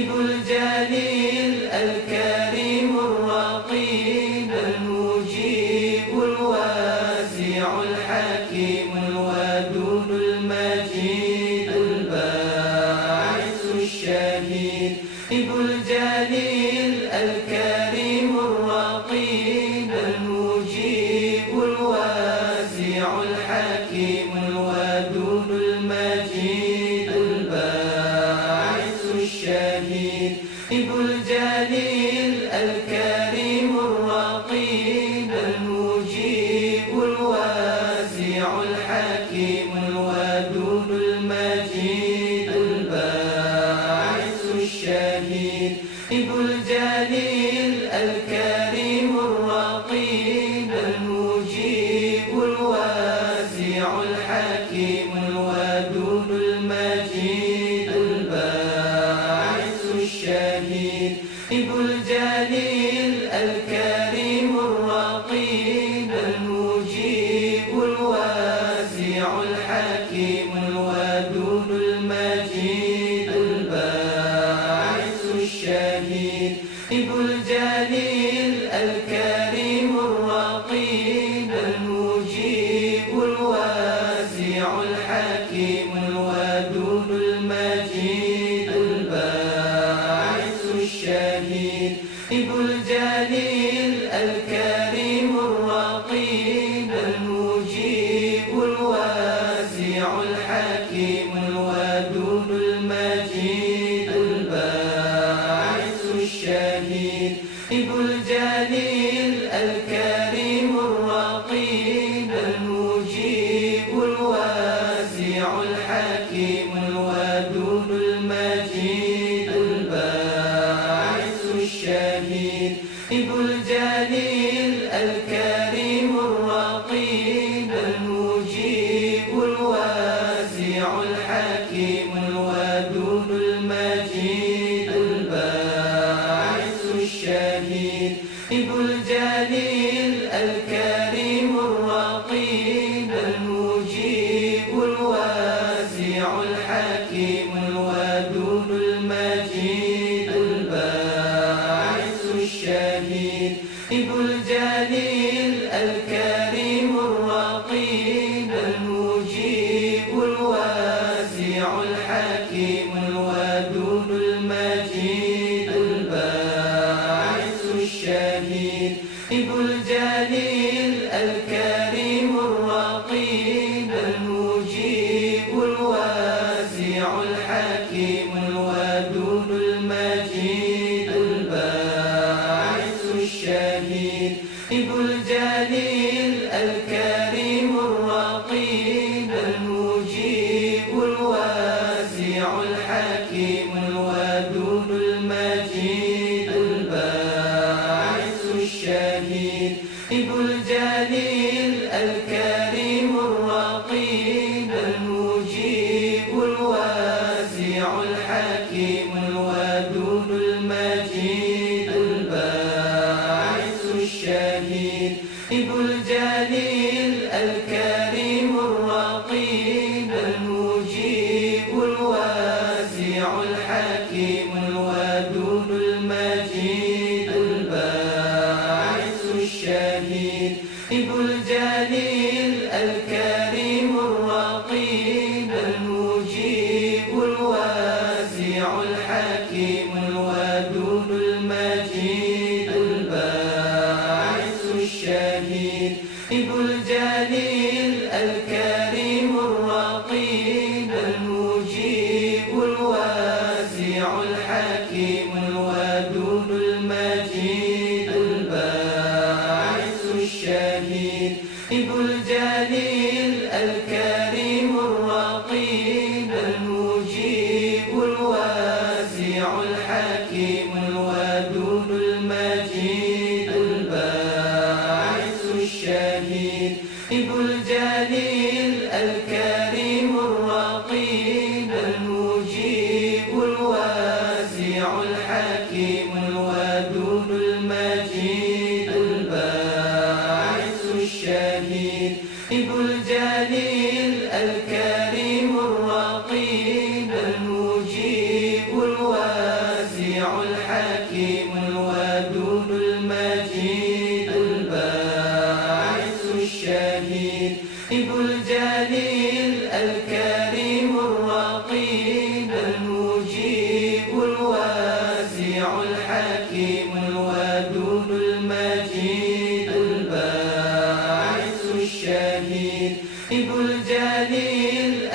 الجليل الكريم الرقيب المجيب الواسع الحكيم الودود المجيد الباعث الشهيد الجليل الكريم الرقيب المجيب الواسع الحكيم الودود المجيد الباعث الشهيد الجليل الكريم الرقيب المجيب الواسع الحكيم الودود المجيد الباعث الشهيد الجليل الكريم الرقيب المجيب الواسع الحكيم الودود المجيد الباعث الشهيد الجليل الكريم الرقيب المجيب الواسع الحكيم الودود المجيد الباعث الشهيد الجليل الكريم الرقيب المجيب الواسع الحكيم الودود المجيد الباعث الشهيد الجليل الكريم الرقيب المجيب الواسع الحكيم الودود المجيد الباعث الشهيد الجليل الكريم الرقيب المجيب الواسع الحكيم الودود المجيد الباعث الشهيد الجليل الكريم الرقيب المجيب الواسع الحكيم الودود المجيد الباعث الشهيد الجليل الكريم الرقيب المجيب الواسع الحكيم الودود المجيد الباعث الشهيد الجليل الكريم الرقيب المجيب الواسع الحكيم الودود المجيد الباعث الشهيد الجليل الكريم الرقيب المجيب الواسع الحكيم الودود المجيد الباعث الشهيد الجليل الكريم الرقيب المجيب الواسع الحكيم الودود المجيد الباعث الشهيد الجليل الكريم الرقيب المجيب الواسع الحكيم الودود المجيد الباعث الشهيد الجليل الكريم الرقيب المجيب الواسع الحكيم الودود المجيد الباعث الشهيد الجليل الكريم الرقيب المجيب الواسع الحكيم الودود المجيد الباعث الشهيد الجليل الكريم الرقيب المجيب الواسع الحكيم الودود المجيد الباعث الشهيد الجليل الكريم الرقيب المجيب الواسع الحكيم الودود المجيد الباعث الشهيد الجليل الكريم الرقيب المجيب الواسع الحكيم الودود المجيد الباعث الشهيد الجليل الكريم الرقيب المجيب الواسع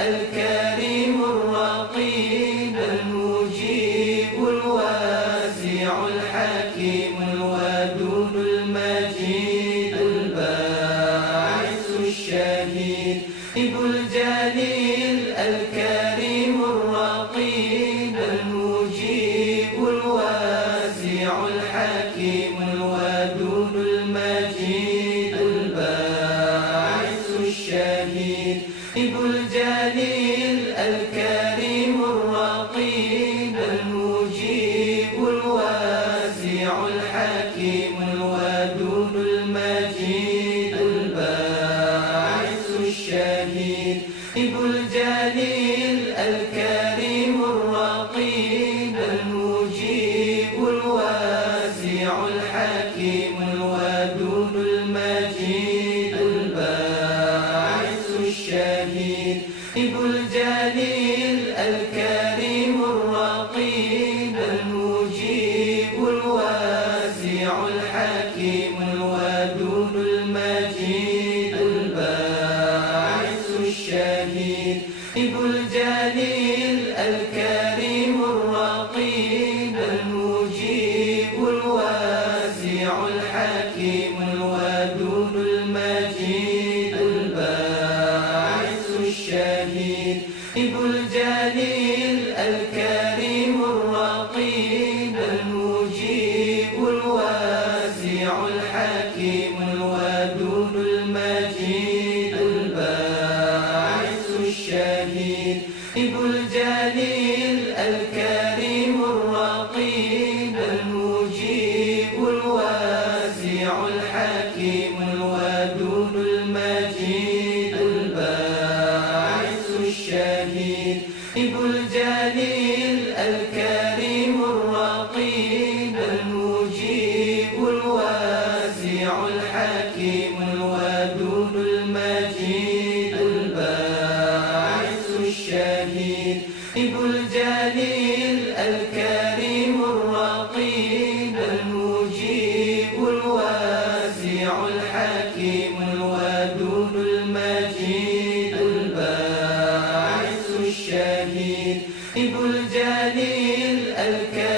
الكريم الرقيب المجيب الواسع الحكيم الودود المجيد الباعث الشهيد الجليل الكريم الرقيب المجيب الواسع الحكيم الودود المجيد الباعث الشهيد الجليل الكريم الرقيب المجيب الواسع الحكيم الودود المجيد الباعث الشهيد الجليل الكريم الرقيب المجيب الواسع الحكيم الودود المجيد الباعث الشهيد الجليل الكريم الرقيب المجيب الواسع الحكيم الودود المجيد الباعث الشهيد الجليل الكريم الرقيب المجيب الواسع الحكيم الودود المجيد الباعث الشهيد الجليل الكريم الرقيب المجيب الواسع الحكيم الودود المجيد الباعث الشهيد الجليل الكريم الرقيب المجيب الواسع الحكيم الودود المجيد الباعث الشهيد الجليل الكريم الرقيب المجيب الواسع الحكيم الودود المجيد الباعث الشهيد الجليل الكريم الرقيب المجيب الواسع الحكيم الودود المجيد الباعث الشهيد الجليل الكريم الرقيب المجيب الواسع الحكيم الودود المجيد الباعث الشهيد الجليل الكريم الرقيب المجيب الواسع الحكيم الودود المجيد الكريم الرقيب المجيب الواسع الحكيم الودود المجيد الباعث الشهيد الجليل الكريم